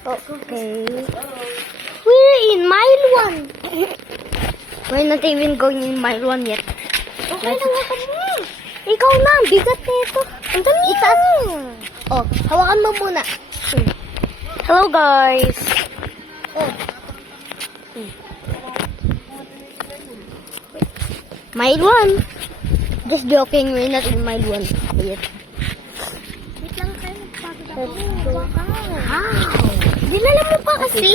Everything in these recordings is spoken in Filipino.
Okay. We're in mile 1. We're not even going in mile 1 yet. Okay lang ako mo. Ikaw na, bigat nito. Ang dami itas. Oh, hawakan mo muna. Hello guys. Oh. Mile 1. Just joking, we're not in mile 1 yet. Wait lang tayo. Wow. Dinala mo pa kasi.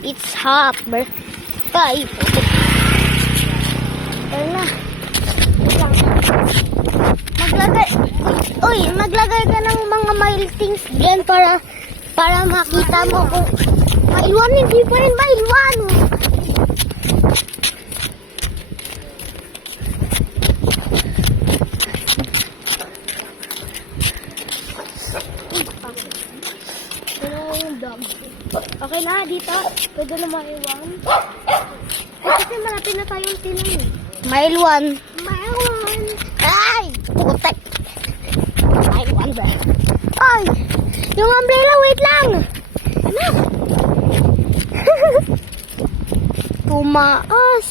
It's hot, bro. Ay, ayun na. Maglagay ka ng mga mile things dyan para makita mo kung mile 1, hindi pa rin mile 1. Okay na, dito. Pwede na mile 1. Kasi malapit na tayong tilang eh. Mile 1. Mile 1. Ay! Putek! Mile 1 ba? Ay! Yung umbrella, wait lang! Ano? Tumaas.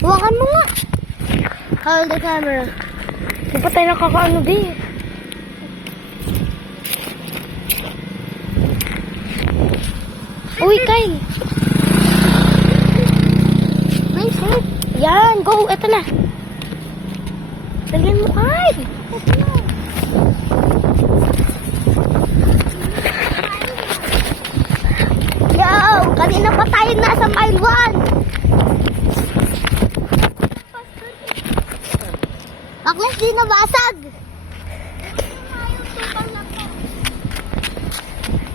Hawakan mo nga. Hold the camera. Di pa tayo nakakaano din. Uy, Kyle. Nice, eh. Yan, go. Ito na. Dalian mo, Kyle. Ito na. Yo, kanina pa tayo nasa mile 1. Baklas, di nabasag.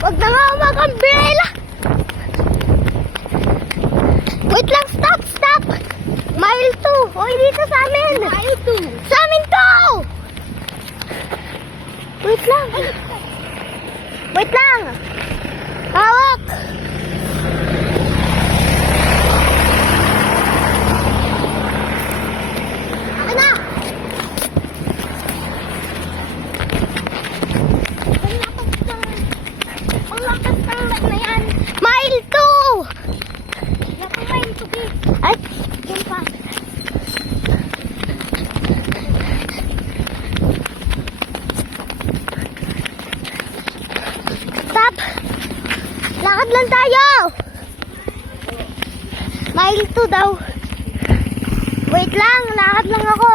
Huwag na nga umag-umbrella. Wait lang, stop. Mile 2. Oy, dito sa amin. Mile 2. Sa amin to. Wait lang. Hawak. Akin na. Ang lakas ng na yan. Mile 2. Lapang mile 2. Ay, Diyan pa. stop. Lakad lang tayo. Mile 2 daw. Wait lang, lakad lang ako.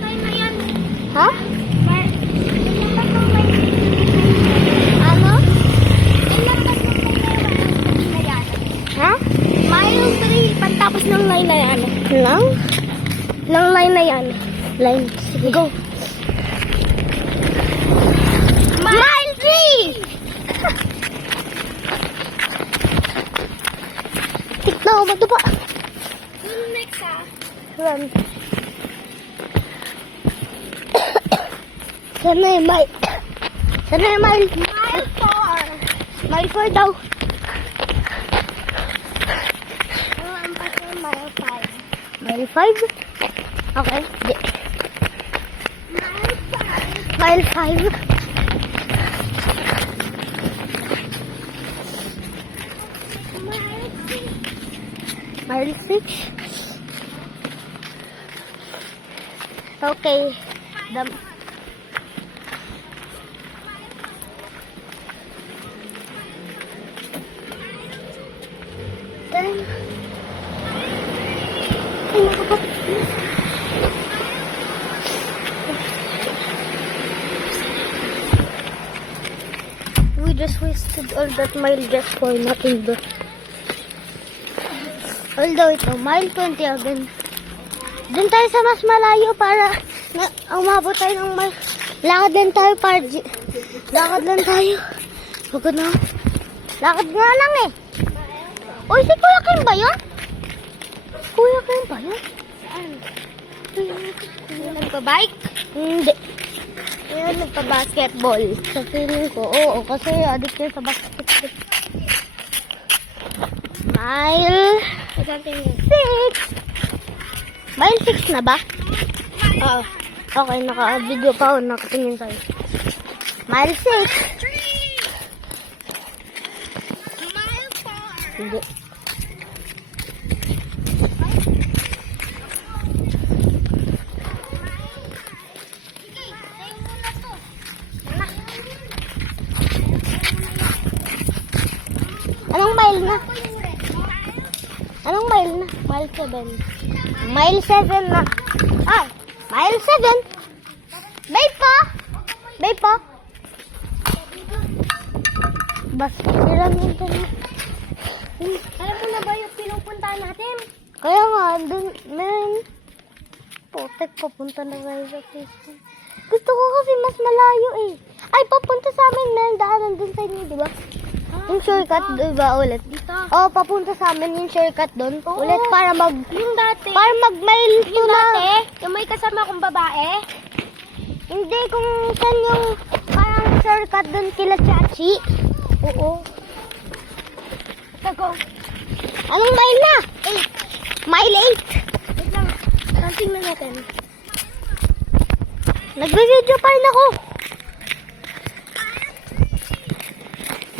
Mile na yan. Ha? Mile. Ano? Ha? Mile 3. Pantapos ng line na yan. Lang? Ng line na yan. Line. Sige, go. Mile 3! Tikno, matupa. Yung next Run. Sana yung mile. Mile 4. Mile 4 daw. Ang pato mile 5. Mile 5? Okay. Di. Mile 5. Mile 5. Mile 6. Mile 6. Okay. Then, we just wasted all that mile just for nothing. Although ito, mile 20 again. Doon tayo sa mas malayo para umabot tayo ng lakad lang tayo lakad lang tayo. Pagod na. Lakad nga lang eh. Uy, si Kuya Kim ba yun? Kuya Kim ba yun? Saan? Yung nagpa-bike? Hindi. Yung nagpa-basketball. Sa feeling ko, oo. Kasi addict yun sa basketball. Mile 6. Mile 6 na ba? Oo. Okay, naka-video pa ako. Nakatingin tayo. Mile 6. Mile 4. Hindi. Anong mile na? Anong mile na? Mile 7. Mile 7 na. Ay, mile 7. Bay pa. Bay pa. Bas, ilan yun to na? Alam mo na ba yung pinupuntahan natin? Kaya nga, dun, man. Putek, papunta na tayo sa station. Gusto ko kasi mas malayo eh. Ay, papunta sa amin, man. Daanan dun sa inyo, di ba? Yung shortcut, di ba, ulit? Dito. Oo, papunta sa amin yung shortcut doon. Oo. Ulit, para Yung dati. mag-mile to Yung na. dati. Yung may kasama kong babae. Hindi, kung saan yung parang shortcut doon kila Chachi. Oo. Tago. Anong mile na? 8. Mile 8. Wait lang. Tingnan natin. Nagbe-video pa rin ako.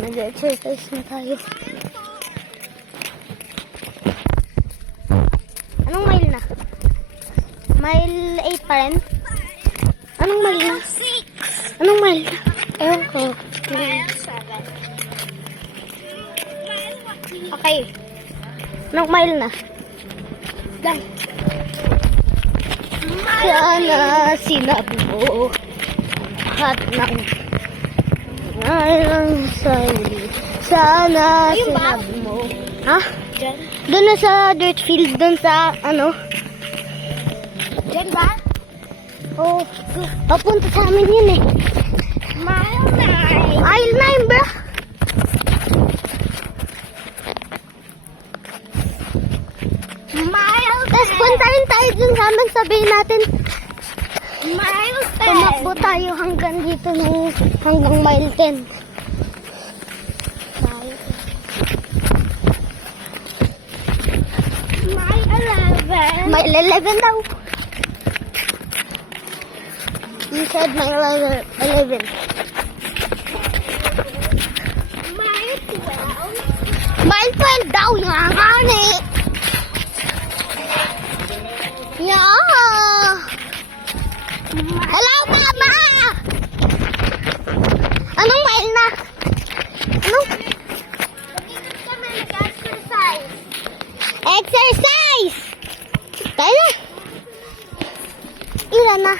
Nag-exercise na tayo. Anong mile na? Mile 8 pa rin? Anong mile na? Anong mile na? Ewan ko. Okay. Anong mile na? Lang. Sana sinabi mo lahat ng ngayon sa'yo. Sana Ayun ba? sinabi mo. Ha? Diyan. Doon na sa dirt field, doon sa ano? Diyan ba? Oh, papunta sa amin yun eh. Mile 9. Mile 9, bro. Mile 10. Tapos puntahin tayo dun sa amin, sabihin natin, Mile 10. tumakbo tayo hanggang dito hanggang mile 10. Mile 11. Mile 11 daw. You said mile 11. Mile 12. Mile 12 daw yung angani. Yeah. Hello, Mama! Anong mile na? Anong? Kami nag-exercise. Exercise! Tayo na. Ilan na?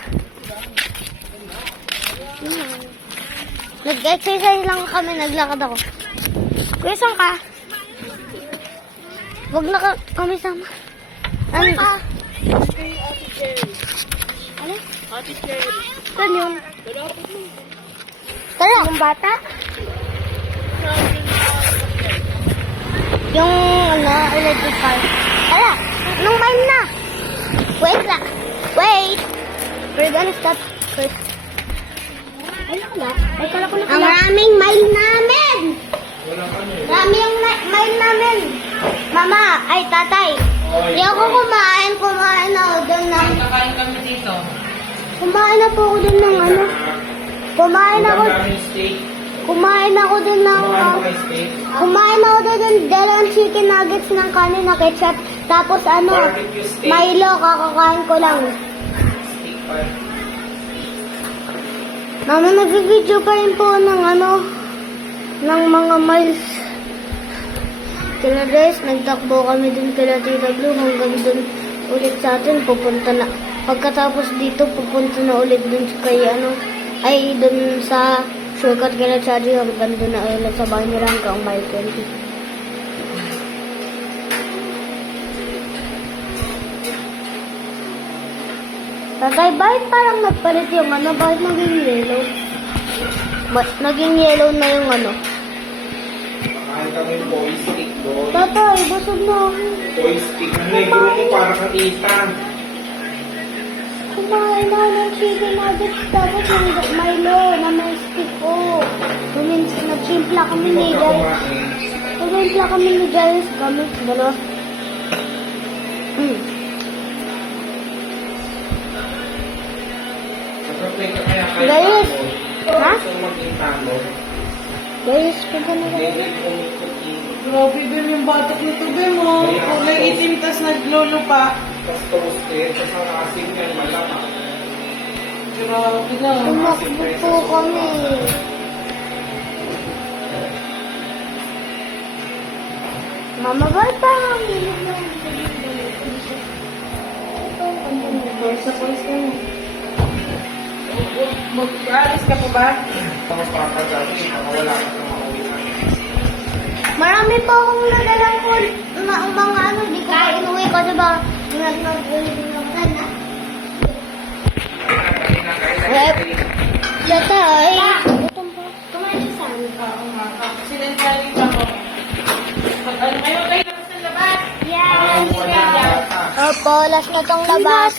Nag-exercise lang kami, naglakad ako. Kuya, saan ka? Huwag na kami sama. Ano ka? Ano? Saan yun? Tara. Yung bata? Yung electric car. Tara. Anong mile na? Wait lang. Wait. We're gonna stop first. Ay, wala. Ay, kala ko na Ang maraming mile namin. Marami yung mile namin. Mama, ay tatay. Hindi ako kumain. Kumain ako doon ng... Nakain kami dito. Kumain na po ako doon ng ano. Kumain ako... Kami steak. Kumain ako doon ng... Steak. Kumain ako doon ng dalawang chicken nuggets ng kanin na ketchup. Tapos ano, Barbecue steak. Milo, kakakain ko lang. Steak pa. Mama, nag-video pa rin po ng ano, ng mga miles. Kila Des, nagtakbo kami dun kila Tita Blue hanggang dun ulit sa atin, pupunta na. Pagkatapos dito, pupunta na ulit dun kay ano, ay dun sa shortcut kila Chaji hanggang dun na ulit sa bahay nila hanggang mile 20. Tatay, bakit parang nagpalit yung ano? Bakit naging yellow? Naging yellow na yung ano? Nakain kami boy steak doon. Tatay, busog na ako. Boy steak. Ang negro mo para kang Ethan. Kumain na ng chicken nuggets. Tapos yung Milo na may stick ko. Nagsimpla kami ni Huwag ka Giles. kumain. Nagsimpla kami ni Giles. Kami, dalawa. Mag-play ka kaya kahit Guys. talo. Ha? Gusto mo maging talo. Guys, punta na kayo. Hindi umikot-ikot. Grabe din yung batok nito, Bem, oh. Kulay itim, tas naglulupa. Tapos toasted. Tapos nakasim yan malamang. Grabe na. Tumakbo po kami. Mama, ba't parang hilig na yung Sa polis ka mo. Mag-aalis ka pa ba? Tapos papagawin. Wala ka na mauwi. Marami po akong nadalang po mga ano, di ko pa inuwi kasi ba nag-ulit yung na. Rep. Latay. Gutom pa. Kumain sa Sinensaling pa ko. Ano kayo kayo labas ng labas? Yes. Wala ka. Opo, last na tong labas.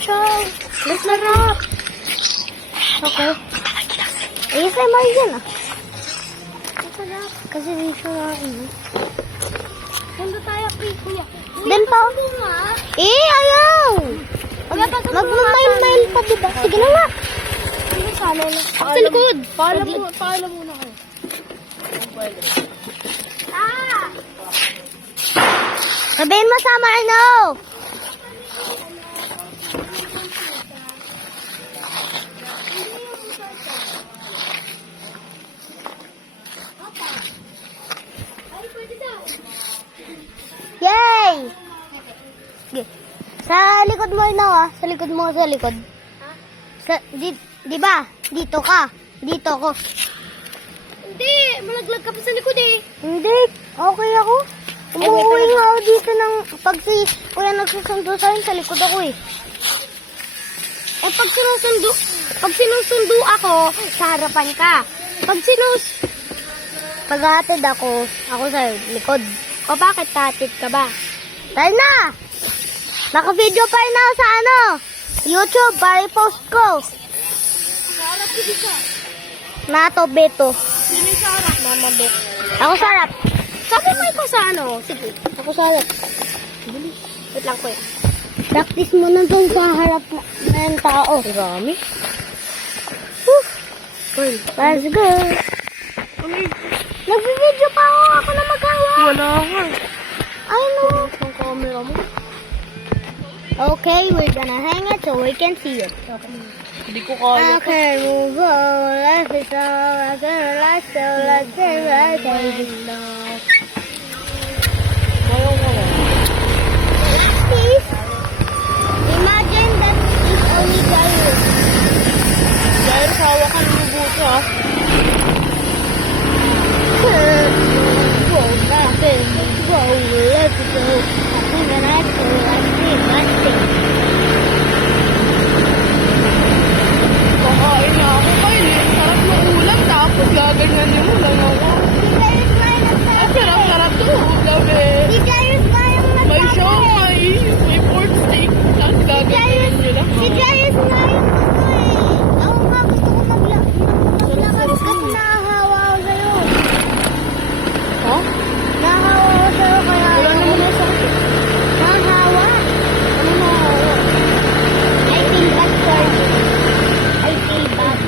Last na rap. Okay. ASMR yan ah. Kasi di siya na Punta tayo kay kuya. Then pa. Ayaw. Mag-mail-mail pa diba? Sige na nga. Sa likod. Paalam muna kayo. Sabihin mo sama ano. Yay! Sige. Sa likod mo na Sa likod mo, sa likod. Di ba? Dito ka. Dito ako. Hindi, malaglag ka pa sa likod eh. Hindi. Okay ako. Umuwi nga ako dito ng pag si kuya nagsusundo sa akin, sa likod ako eh. Pag sinusundo ako, sa harapan ka. Pag hatid ako sa likod. O bakit tatid ka ba? Tayo na! Naka-video pa rin ako sa YouTube para i-post ko. Sarap hindi ka. Nato, Beto. Sino yung sarap? Mama Bet. Ako sarap. Sabi mo ikaw sa ano? Sige. Ako sarap. Wait lang kuya. Practice mo na dun sa harap ng tao. Marami. Let's go. Nag-video pa ako na magawa. Wala nga. I know. Ang camera mo. Okay, we're gonna hang it so we can see it. Hindi ko kaya. Okay, move on. Life is all I can like, so let's get right now. Please. Imagine that is only Jairus. Dahil sawa ka ng buto, ha? Whoa, nothing. Whoa, let's go. I think that I feel like this. Kakain na ako kayo. Sarap ng ulam, tapos gaganyanin mo lang ako. Ang sarap-sarap to ulam eh. Si Jairus ba yung May siomay, may pork steak, tapos gaganyanin nyo lang. Si Jairus nga yung ako nga gusto ko maglakad kasi nahahawa ako sa'yo. Ha? Nahahawa ako sa'yo kaya Wala naman na sa nahahawa. ano na ako. I feel bad for you. I feel bad.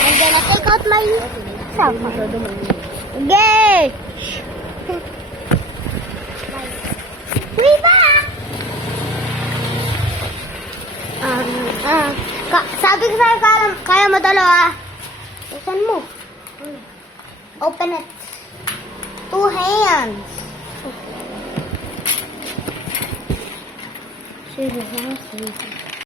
I'm gonna take out my cell phone. Okay. We back. Sabi ko sa'yo, kaya mo dalawa. Isan mo. Open it. 2 hands. Sige, sige.